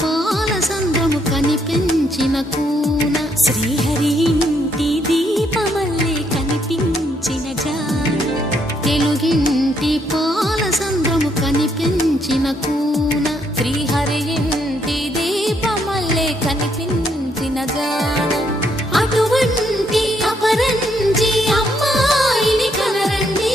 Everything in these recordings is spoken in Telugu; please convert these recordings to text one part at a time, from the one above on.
పాల సంద్రము కనిపించిన కూన శ్రీహరి ఇంటి దీపమల్లే కనిపించిన జాడ తెలుగింటి పాల సంద్రము కనిపించిన కూన శ్రీహరి ఇంటి దీపమల్లే కనిపించిన జాడ అటువంటి అపరంజి అమ్మాయిని కనరండి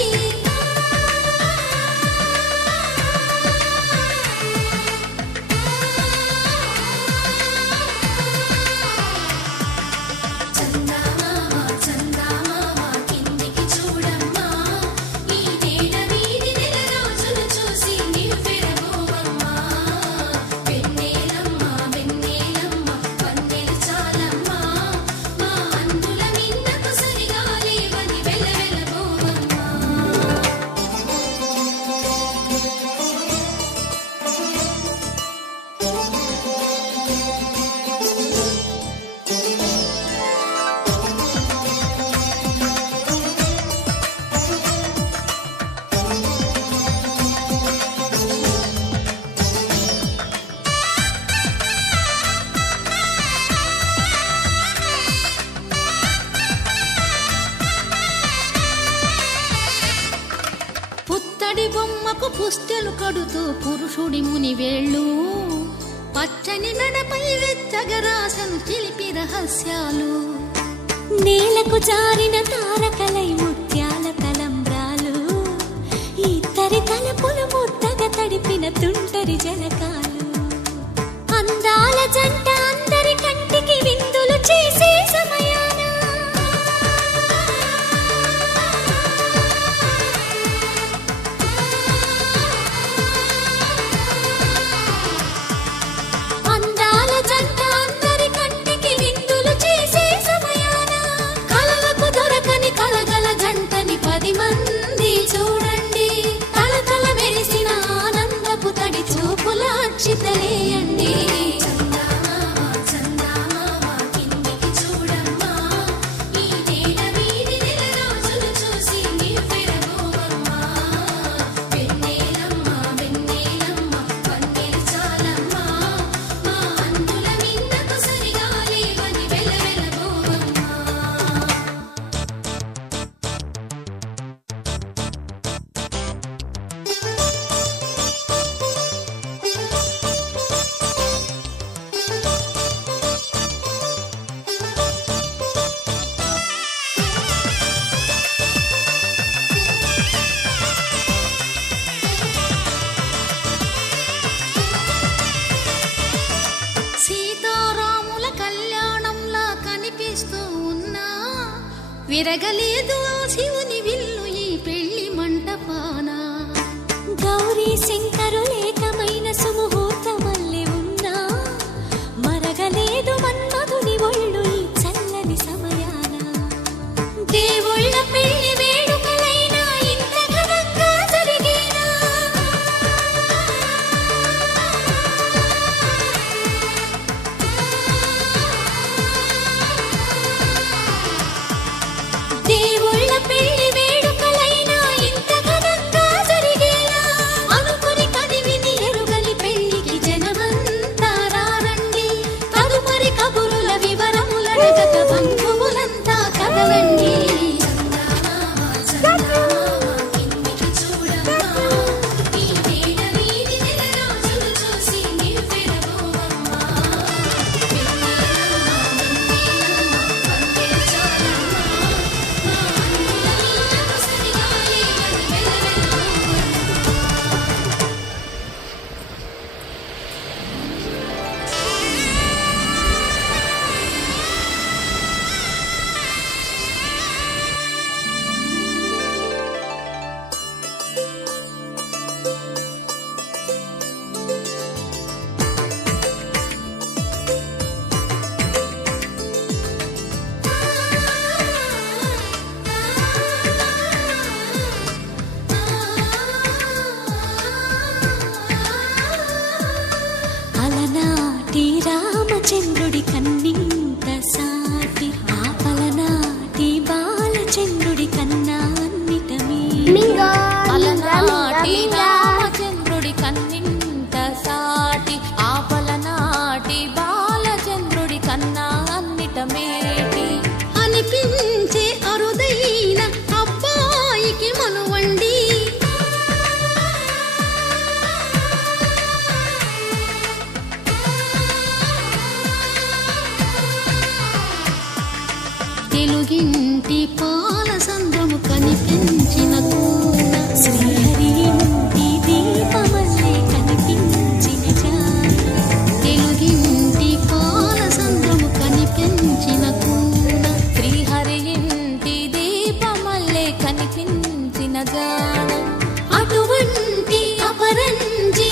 పుత్తడి బొమ్మకు పుస్తెలు కడుతూ పురుషుడి ముని వేళ్ళు పచ్చని మెడపై వెచ్చగరాసను చిలిపి రహస్యాలు నేలకు జారిన తారకలై ముత్యాల తలంబ్రాలు ఇద్దరి తలపులు ముద్దగా తడిపిన తుంటరి జలకాలు అందాల జంట అందరి కంటికి విందులు చేసే సమయాన అందాల జంట అందరి కంటికి విందులు చేసే సమయాన కలలకు దొరకని కలగల జంటని 10 మంది చూడండి తలతల మెరిసిన ఆనందపు తడి చూపుల అక్షితలేయండి సీతారాముల కళ్యాణంలా కనిపిస్తూ ఉన్నా విరగలేదు ఆ శివుని విల్లు ఈ పెళ్లి మంటపాన గౌరీ శంకరులేకమైన సుముహూర్తమల్లె ఉన్నా మరగలేదు మన్మధుని ఒళ్ళు ఈ చల్లని సమయాన దేవుళ్ళ పెళ్లి వేడుకలైనా ఇంత ఘనంగా జరిగేనా దేవుళ్ళ పెళ్లి వేడుకలైనా ఇంత ఘనంగా జరిగేనా అనుకుని కదివిని ఎరుగని పెళ్లికి జనమంతా రారండి తదుపరి కబురుల వివరములడగక బంధువులంతా కదలండి రామచంద్రుడి కన్నింత సాటి ఆపలనాటి బాలచంద్రుడి కన్నా అన్నిటమీ అలనాటి రామచంద్రుడి కన్నింత సాటి ఆపలనా నేర్పించిన జాడ అటువంటి అపరంజి